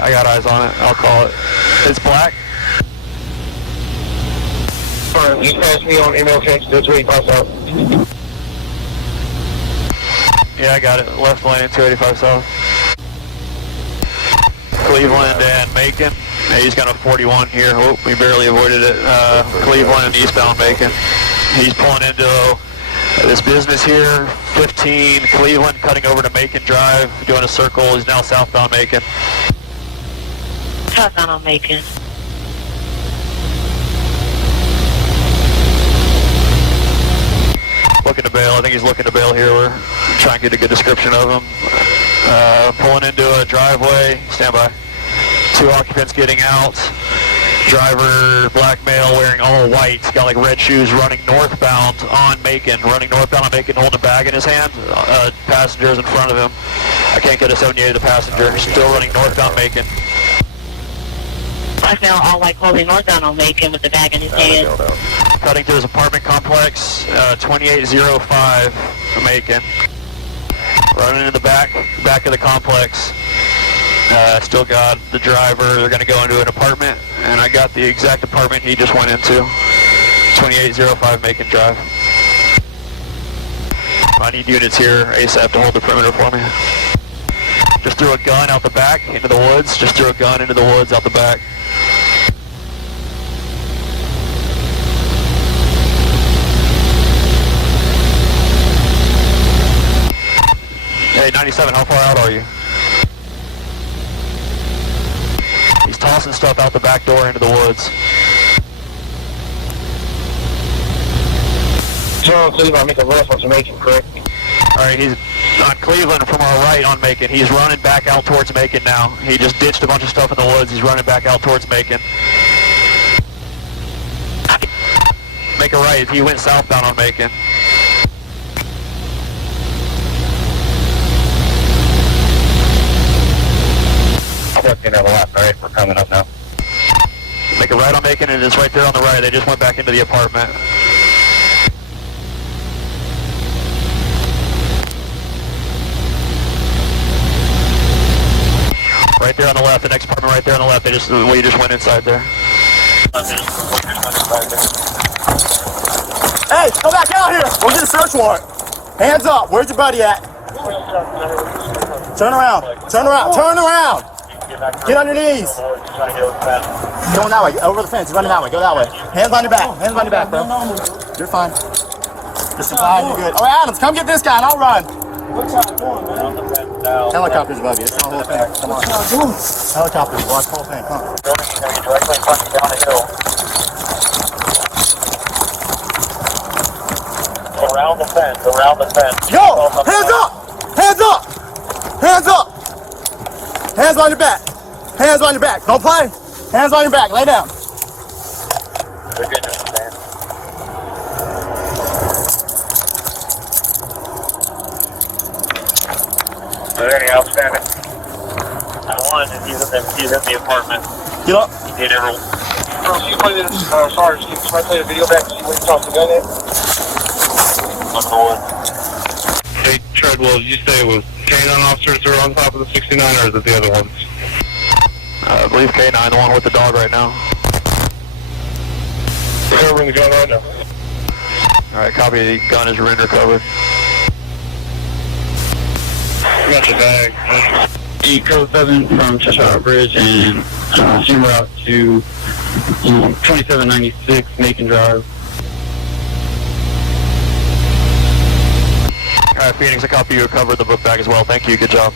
I got eyes on it. I'll call it. It's black. Alright, you pass me on email text, that's where he pops out. Yeah, I got it. Left lane, 285 south. Cleveland and Macon. Yeah, he's got a 41 here. Oh, we barely avoided it. Cleveland and eastbound Macon. He's pulling into this business here. 15 Cleveland, cutting over to Macon Drive, doing a circle. He's now southbound Macon. Southbound on Macon. Looking to bail. I think he's looking to bail here. We're trying to get a good description of him. Pulling into a driveway. Stand by. 2 occupants getting out. Driver, black male, wearing all white. Got like red shoes, running northbound on Macon. Running northbound on Macon, holding a bag in his hand. Passengers in front of him. I can't get a 78 of the passenger. Still running northbound Macon. Black male, all white clothing, northbound on Macon with the bag in his hand. Cutting through his apartment complex, 2805 Macon. Running in the back of the complex. Still got the driver. They're going to go into an apartment, and I got the exact apartment he just went into. 2805 Macon Drive. I need units here ASAP to hold the perimeter for me. Just threw a gun out the back into the woods. Just threw a gun into the woods out the back. Hey, 97, how far out are you? He's tossing stuff out the back door into the woods. So, Cleveland, make a left on Macon, correct? Alright, he's on Cleveland from our right on Macon. He's running back out towards Macon now. He just ditched a bunch of stuff in the woods. He's running back out towards Macon. Make a right. He went southbound on Macon. Looking on the left, alright, we're coming up now. Make a right on Macon, and it's right there on the right. They just went back into the apartment. Right there on the left, the next apartment right there on the left. We just went inside there. Hey, come back out here! We'll get a search warrant. Hands up, where's your buddy at? Turn around, turn around, turn around! Get on your knees! Going that way, over the fence, running that way, go that way. Hands on your back, bro. You're fine. Just fine, you're good. Oh, Adams, come get this guy and I'll run. Helicopter's above you, it's the whole thing, come on. Helicopters, watch the whole thing, come on. Directly in front of you down the hill. Around the fence, around the fence. Yo! Hands up! Hands up! Hands up! Hands on your back. Hands on your back. Don't play. Hands on your back. Lay down. They're good, man. Are there any outstanding? One, he's in the apartment. Get up. He did everyone. Girl, can you play this, Sarge, can you play the video back and see what he tossed the gun in? I'm going. Hey, Treadwell, did you say it was K9 officers who are on top of the 69, or is it the other ones? I believe K9, the one with the dog right now. Recovering the gun right now. Alright, copy. The gun is recovered. Got your bag. Code 7 from Cheshire Bridge and en route to 2796 Macon Drive. Alright, Phoenix, I copy you recovered the book bag as well. Thank you, good job.